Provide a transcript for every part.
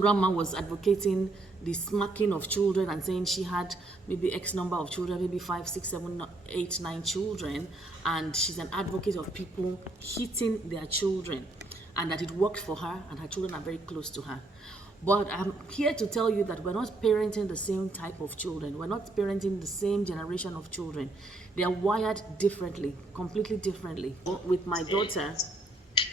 grandma was advocating the smacking of children and saying she had maybe X number of children, maybe 5, 6, 7, 8, 9 children, and she's an advocate of people hitting their children, and that it worked for her, and her children are very close to her. But I'm here to tell you that we're not parenting the same type of children. We're not parenting the same generation of children. They are wired differently, completely differently. With my daughter,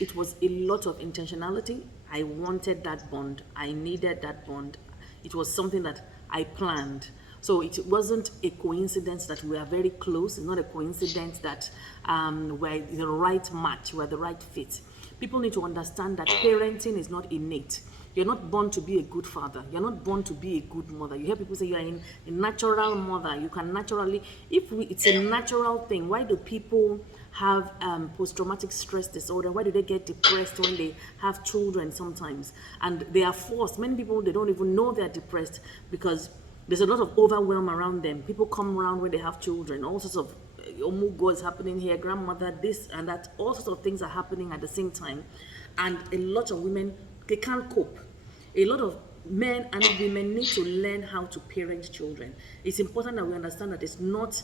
it was a lot of intentionality. I wanted that bond. I needed that bond. It was something that I planned. So it wasn't a coincidence that we are very close. It's not a coincidence that we're the right match, we're the right fit. People need to understand that parenting is not innate. You're not born to be a good father. You're not born to be a good mother. You hear people say you are a natural mother. You can naturally, it's a natural thing. Why do people have post-traumatic stress disorder? Why do they get depressed when they have children sometimes? And they are forced. Many people, they don't even know they're depressed because there's a lot of overwhelm around them. People come around when they have children. All sorts of omugo is happening here, grandmother, this and that. All sorts of things are happening at the same time. And a lot of women, they can't cope. A lot of men and women need to learn how to parent children. It's important that we understand that it's not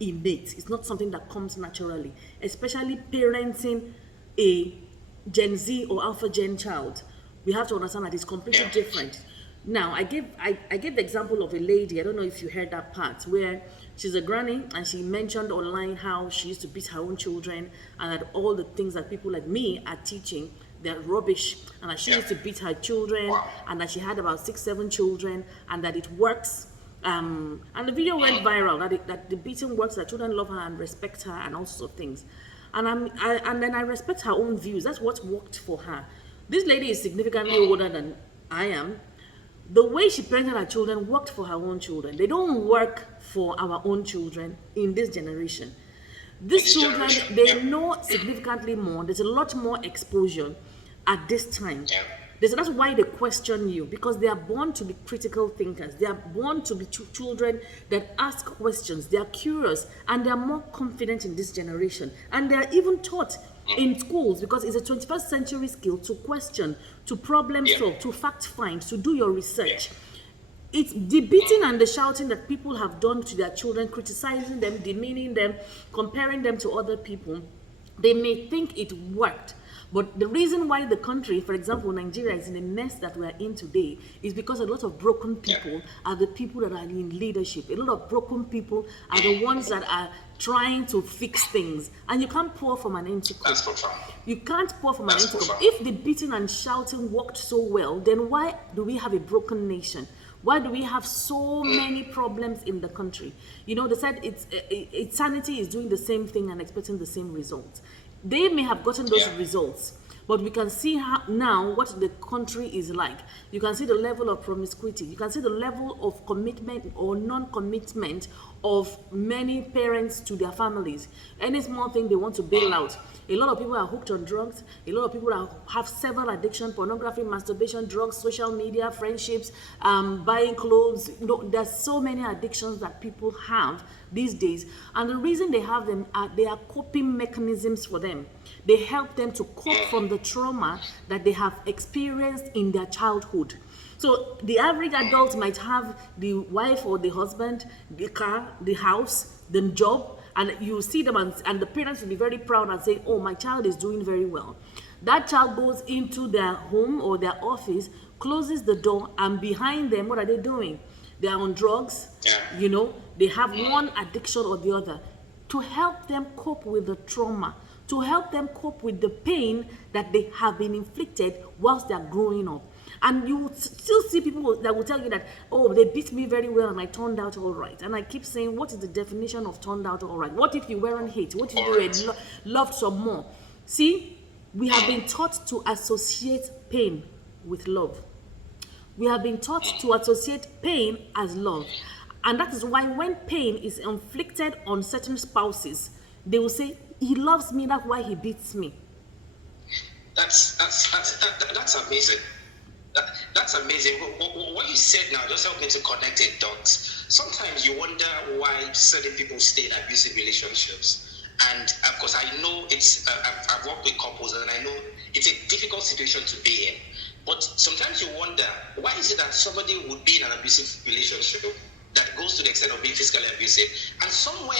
innate. It's not something that comes naturally, especially parenting a Gen Z or Alpha Gen child. We have to understand that it's completely different. Now, I gave the example of a lady, I don't know if you heard that part, where she's a granny and she mentioned online how she used to beat her own children and that all the things that people like me are teaching, they're rubbish, and that she used to beat her children, and that she had about 6, 7 children, and that it works. And the video went viral, that the beating works, that children love her and respect her, and all sorts of things. And then I respect her own views. That's what worked for her. This lady is significantly older than I am. The way she parented her children worked for her own children. They don't work for our own children in this generation. These children, they know significantly more. There's a lot more exposure at this time. That's why they question you, because they are born to be critical thinkers. They are born to be children that ask questions. They are curious and they are more confident in this generation. And they are even taught in schools, because it's a 21st century skill to question, to problem solve, to fact find, to do your research. It's the beating and the shouting that people have done to their children, criticizing them, demeaning them, comparing them to other people. They may think it worked. But the reason why the country, for example, Nigeria, is in the mess that we're in today is because a lot of broken people are the people that are in leadership. A lot of broken people are the ones that are trying to fix things. And you can't pour from an empty cup. You can't pour from an empty cup. If the beating and shouting worked so well, then why do we have a broken nation? Why do we have so many problems in the country? You know, they said sanity is doing the same thing and expecting the same results. They may have gotten those results, but we can see how now what the country is like. You can see the level of promiscuity. You can see the level of commitment or non-commitment of many parents to their families. Any small thing they want to bail out. A lot of people are hooked on drugs. A lot of people have several addictions: pornography, masturbation, drugs, social media, friendships, buying clothes. You know, there's so many addictions that people have these days, and the reason they have them they are coping mechanisms for them. They help them to cope from the trauma that they have experienced in their childhood. So the average adult might have the wife or the husband, the car, the house, the job, and you see them and the parents will be very proud and say, oh, my child is doing very well. That child goes into their home or their office, closes the door, and behind them, what are they doing? They are on drugs, you know, they have one addiction or the other. To help them cope with the trauma, to help them cope with the pain that they have been inflicted whilst they are growing up. And you still see people that will tell you that, oh, they beat me very well and I turned out all right. And I keep saying, what is the definition of turned out all right? What if you weren't hate? What if you were loved some more? See, we have been taught to associate pain with love. We have been taught to associate pain as love. And that is why when pain is inflicted on certain spouses, they will say, he loves me, that's why he beats me. That's amazing. That's amazing. What you said now just helped me to connect it dots. Sometimes you wonder why certain people stay in abusive relationships. And of course, I know I've worked with couples and I know it's a difficult situation to be in. But sometimes you wonder, why is it that somebody would be in an abusive relationship that goes to the extent of being physically abusive, and somewhere,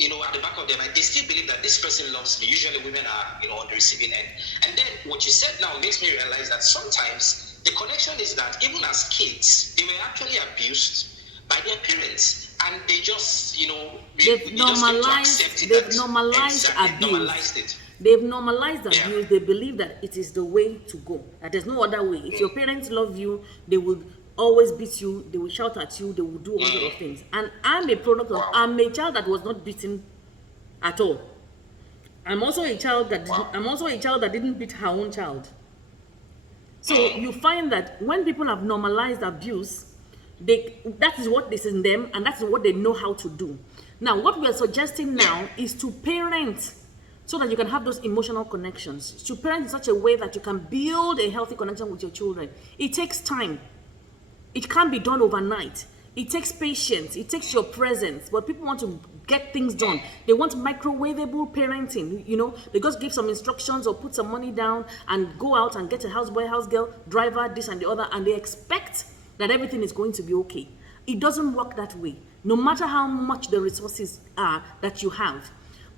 at the back of their mind, they still believe that this person loves me. Usually women are, on the receiving end. And then what you said now makes me realize that sometimes the connection is that even as kids, they were actually abused by their parents. And they just, They've normalized, exactly, abuse. normalized it. They've normalized abuse. Yeah. They believe that it is the way to go. That there's no other way. If your parents love you, they will always beat you. They will shout at you. They will do all sort of things. And I'm a product of. I'm a child that was not beaten at all. I'm also a child that. I'm also a child that didn't beat her own child. So you find that when people have normalized abuse, that is what is in them, and that's what they know how to do. Now, what we are suggesting now is to parent so that you can have those emotional connections. To parent in such a way that you can build a healthy connection with your children. It takes time. It can't be done overnight. It takes patience. It takes your presence. But people want to get things done. They want microwavable parenting. They just give some instructions or put some money down and go out and get a houseboy, housegirl, driver, this and the other, and they expect that everything is going to be okay. It doesn't work that way. No matter how much the resources are that you have.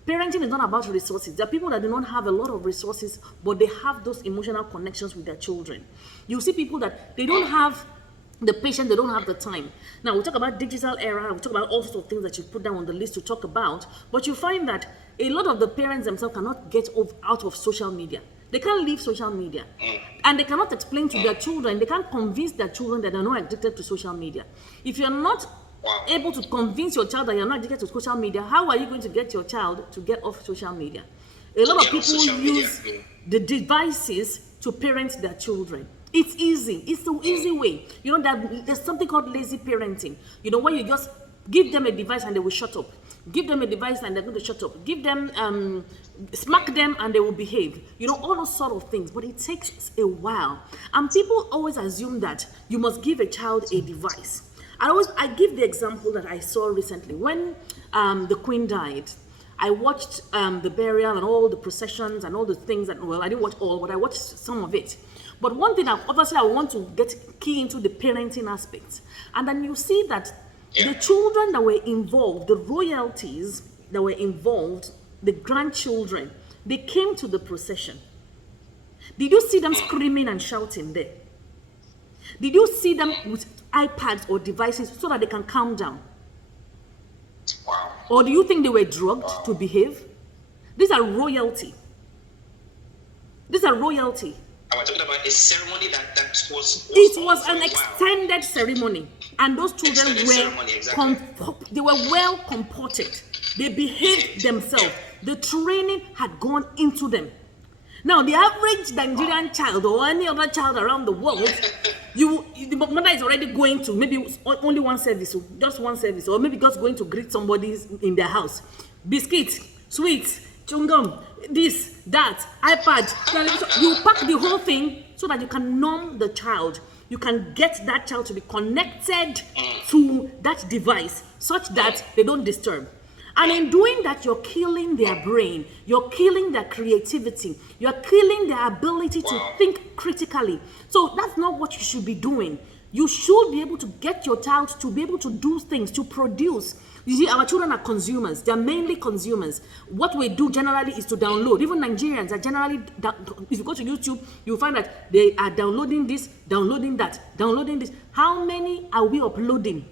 Parenting is not about resources. There are people that do not have a lot of resources, but they have those emotional connections with their children. You see people that they don't have the patience, they don't have the time. Now, we talk about digital era, we talk about all sorts of things that you put down on the list to talk about, but you find that a lot of the parents themselves cannot get out of social media. They can't leave social media. And they cannot explain to their children, they can't convince their children that they're not addicted to social media. If you're not able to convince your child that you're not addicted to social media, how are you going to get your child to get off social media? A lot of people use the devices to parent their children. It's easy. It's the easy way. There's something called lazy parenting. Where you just give them a device and they will shut up. Give them a device and they're going to shut up. Give them, smack them and they will behave. All those sort of things. But it takes a while. And people always assume that you must give a child a device. I give the example that I saw recently. When the Queen died, I watched the burial and all the processions and all the things that, I didn't watch all, but I watched some of it. But one thing, obviously, I want to get key into the parenting aspects. And then you see that the children that were involved, the royalties that were involved, the grandchildren, they came to the procession. Did you see them screaming and shouting there? Did you see them with iPads or devices so that they can calm down? Wow. Or do you think they were drugged to behave? These are royalty. These are royalty. And we're talking about a ceremony that was it was an extended ceremony, and those children they were well comported. They behaved themselves. The training had gone into them. Now, the average Nigerian child or any other child around the world, the mother is already going to maybe only one service, or just one service, or maybe just going to greet somebody in their house. Biscuits, sweets, chewing-gum, this, that, iPad, television. You pack the whole thing so that you can numb the child. You can get that child to be connected to that device such that they don't disturb. And in doing that, you're killing their brain. You're killing their creativity. You're killing their ability to think critically. So that's not what you should be doing. You should be able to get your child to be able to do things, to produce. You see, our children are consumers. They're mainly consumers. What we do generally is to download. Even Nigerians are generally, if you go to YouTube, you'll find that they are downloading this, downloading that, downloading this. How many are we uploading?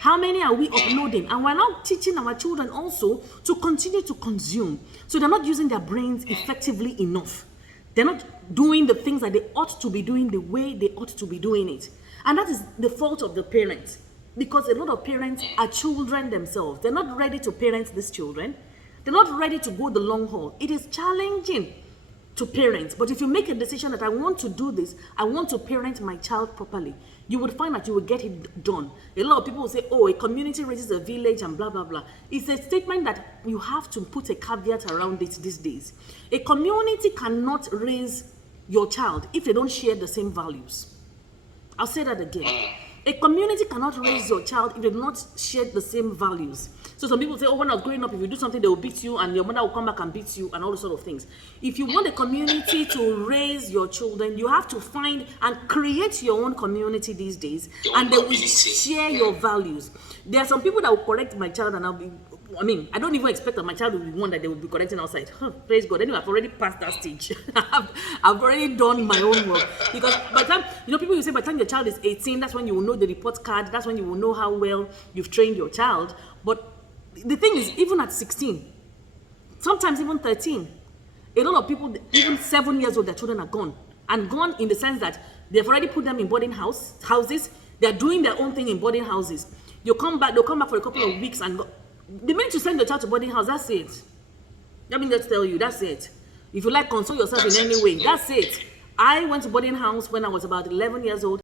How many are we uploading? And we're now teaching our children also to continue to consume. So they're not using their brains effectively enough. They're not doing the things that they ought to be doing the way they ought to be doing it. And that is the fault of the parents. Because a lot of parents are children themselves. They're not ready to parent these children. They're not ready to go the long haul. It is challenging to parents. But if you make a decision that I want to do this, I want to parent my child properly, you would find that you will get it done. A lot of people will say, oh, a community raises a village and blah, blah, blah. It's a statement that you have to put a caveat around it these days. A community cannot raise your child if they don't share the same values. I'll say that again. A community cannot raise your child if they do not share the same values. So some people say, oh, when I was growing up, if you do something, they will beat you, and your mother will come back and beat you, and all those sort of things. If you want a community to raise your children, you have to find and create your own community these days, and they will share your values. There are some people that will correct my child, and I don't even expect that my child will be one that they will be correcting outside. Praise God. Anyway, I've already passed that stage. I've already done my own work. Because by the time, people will say by the time your child is 18, that's when you will know the report card. That's when you will know how well you've trained your child. But the thing is, even at 16, sometimes even 13, a lot of people, even 7 years old, their children are gone. And gone in the sense that they've already put them in boarding houses. They're doing their own thing in boarding houses. They'll come back for a couple of weeks and go. The minute you send your child to boarding house, that's it. Let me just tell you, that's it. If you like, console yourself in any way, that's it. I went to boarding house when I was about 11 years old.